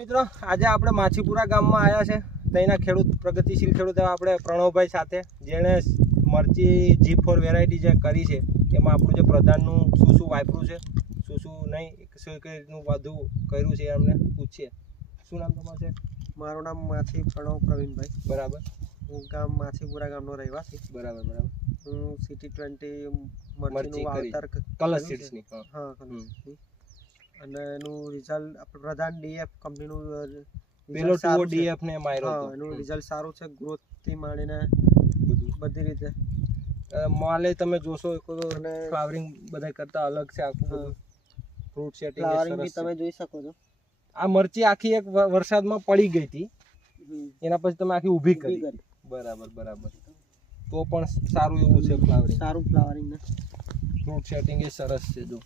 મિત્રો આજે આપણે માછીપુરા ગામમાં આવ્યા છે ત્યાંના ખેડૂત પ્રગતિશીલ ખેડૂત એવા આપણે પ્રણવભાઈ સાથે જેણે મરચી G4 વેરાયટી જે કરી છે એમાં આપણું જે પ્રધાનનું શું શું વાપર્યું છે શું નહીં શું રીતનું બધું કર્યું છે અમને પૂછીએ. શું નામ તમારું છે? મારું નામ માછી પ્રણવ પ્રવીણભાઈ. બરાબર. હું ગામ માછીપુરા ગામનો રહેવાસી. બરાબર. હું CT20 મરચીનું વાવતર કલર સીડ્સની. હા કલર. અને એનું રિઝલ્ટ આપણે પ્રધાન DF કંપનીનું પેલો ટુઓ DF ને માર્યો હતો. એનું રિઝલ્ટ સારું છે, ગ્રોથ થી માંડીને બધી રીતે. માલે તમે જોશો અને ફ્લાવરિંગ બધા કરતા અલગ છે આખું ફ્રૂટ સેટિંગ ફ્લાવરિંગ બી તમે જોઈ શકો છો. આ મરચી આખી એક વરસાદમાં પડી ગઈ હતી એના પછી તમે આખી ઊભી કરી. બરાબર. તો પણ સારું એવું છે ફ્લાવરિંગ. સારું ફ્લાવરિંગ ને ફ્રૂટ સેટિંગ એ સરસ છે જો.